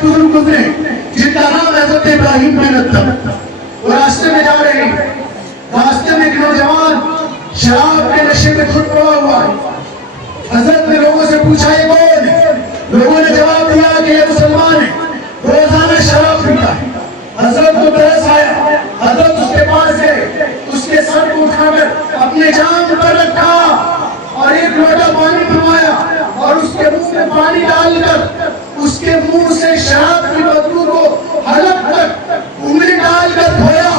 کچھ بزرگ گزرے جن کا نام حضرت ابراہیم بن ادھم. وہ راستے میں جا رہے ہیں. راستے میں ایک نوجوان شراب کے نشے میں خود پڑا ہوا ہے. حضرت نے لوگوں سے پوچھا یہ کون ہے؟ لوگوں نے جواب دیا کہ یہ مسلمان ہے, روزانہ شراب پیتا ہے. حضرت کو ترس آیا. حضرت اس کے پاس گئے, اس کے سر کو اٹھا کر اپنے جام پر رکھا اور ایک لوٹا پانی پھرمایا اور اس کے منہ میں پانی ڈال کر اس کے منہ سے شراب کی بدبو کو حلق تک انگلی ڈال کر دھویا,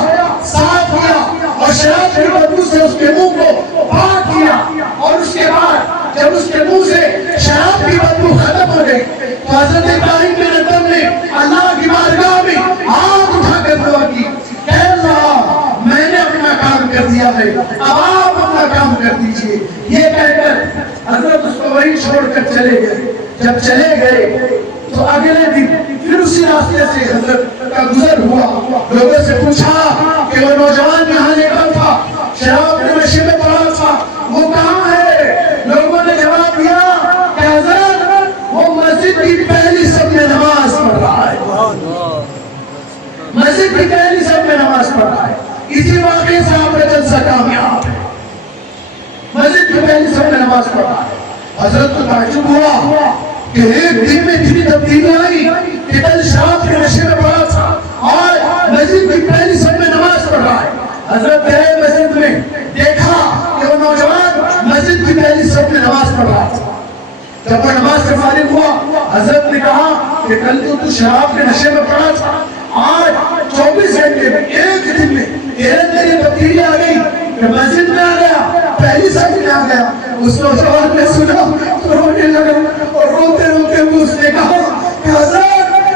صاف کیا اور شراب کی بدبو سے اس کے منہ کو پاک کیا. اور اس کے بعد جب اس کے منہ سے شراب کی بدبو ختم ہو گئی تو حضرت ابراہیم بن ادھم نے اللہ کی بارگاہ میں ہاتھ اٹھا کر دعا کی, اے اللہ میں نے اپنا کام کر دیا ہے, اب آپ اپنا کام کر دیجئے. یہ کہہ کر حضرت اس کو وہیں چھوڑ کر چلے گئے. جب چلے گئے تو اگلے دن پھر اسی راستے سے حضرت کا گزر ہوا. لوگوں سے پوچھا کہ وہ نوجوان یہاں نکلا تھا, شراب کے نشے میں پڑا تھا, وہ کہاں ہے؟ لوگوں نے جواب دیا کہ حضرت وہ مسجد کی پہلی صف میں نماز پڑھ رہا ہے. مسجد کی پہلی صف میں نماز پڑھ رہا ہے. اسی واقعے سے آپ کا جلسہ کامیاب ہے. مسجد کی پہلی صف میں نماز پڑھ رہا ہے. حضرت کو تعجب ہوا کہ ایک دن میں اتنی تبدیلی آئی کہ کل شراب کے نشے میں پڑا تھا, آج مسجد کی پہلی صف میں نماز پڑھ رہا ہے. حضرت گئے مسجد میں, دیکھا کہ وہ نوجوان مسجد کی پہلی صف میں نماز پڑھ رہا تھا. جب وہ نماز سے فارغ ہوا, حضرت نے کہا کہ کل تو شراب کے نشے میں پڑا تھا, آج 24 گھنٹے میں ایک دن میں تیرے اندر یہ تبدیلی آ گئی کہ مسجد میں آ گیا, پہلی صف میں آ گیا. اس نوجوان نے سنا تو رونے لگا اور روتے روتے اس نے کہا کہ حضرت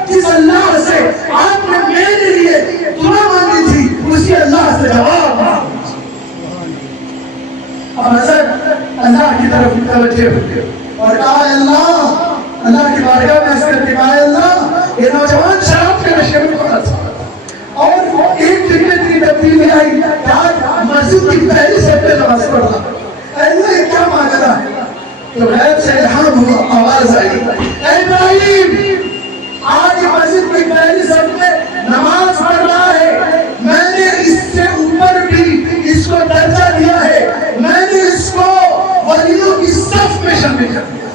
جس اللہ سے آپ نے میرے لیے دعا مانگی تھی اسی اللہ سے جواب مانگی. اب حضرت اللہ کی طرف متوجہ ہوئے اور کہا اللہ کی بارگاہ میں اس کرتے کہا اللہ یہ نوجوان شراب کے نشے میں پڑا تھا اور ایک دن میں اتنی تبدیلی آئی کہ آج مسجد کی پہلی صف میں نماز پڑھ رہا. اللہ یہ کیا مانگنا ہے؟ تو غیب سے الہام ہوا, آواز آئی, اے ابراہیم آج مسجد کی پہلی صف میں نماز پڑھ رہا ہے, میں نے اس سے اوپر بھی اس کو درجہ دیا ہے, میں نے اس کو ولیوں کی صف میں شامل کر دیا,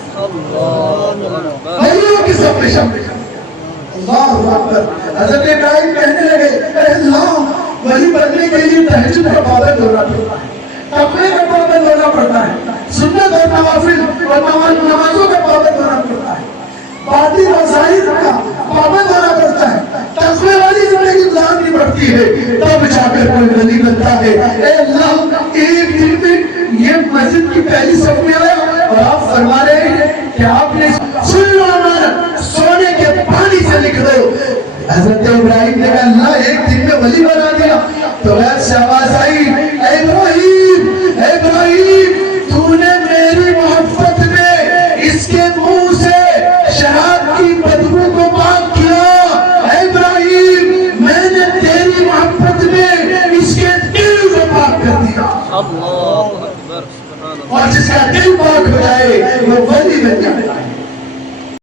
ولیوں کی صف میں شامل کر دیا. اللہ اکبر. حضرت ابراہیم کہنے لگے اے اللہ ولی بننے کے لیے تہجد کا پابند ہونا پڑتا ہے, تقوی کا پابند ہونا پڑتا ہے, سنت اور نوافل اور نمازوں کا پابند ہونا پڑتا ہے, باطن اور ظاہر کا پابند ہونا پڑتا ہے, تقوی والی زندگی گزارنی پڑتی ہے, تب جا کر کوئی ولی بنتا ہے. اے اللہ ایک دن میں یہ مسجد کی پہلی صف میں آیا اور آپ فرما رہے ہیں کہ آپ نے سن لو امانت سونے کے پانی سے لکھ دو. حضرت ابراہیم نے کہا اللہ ایک دن میں ولی بنا دیا. تو غیب سے آواز آئی اے ابراہیم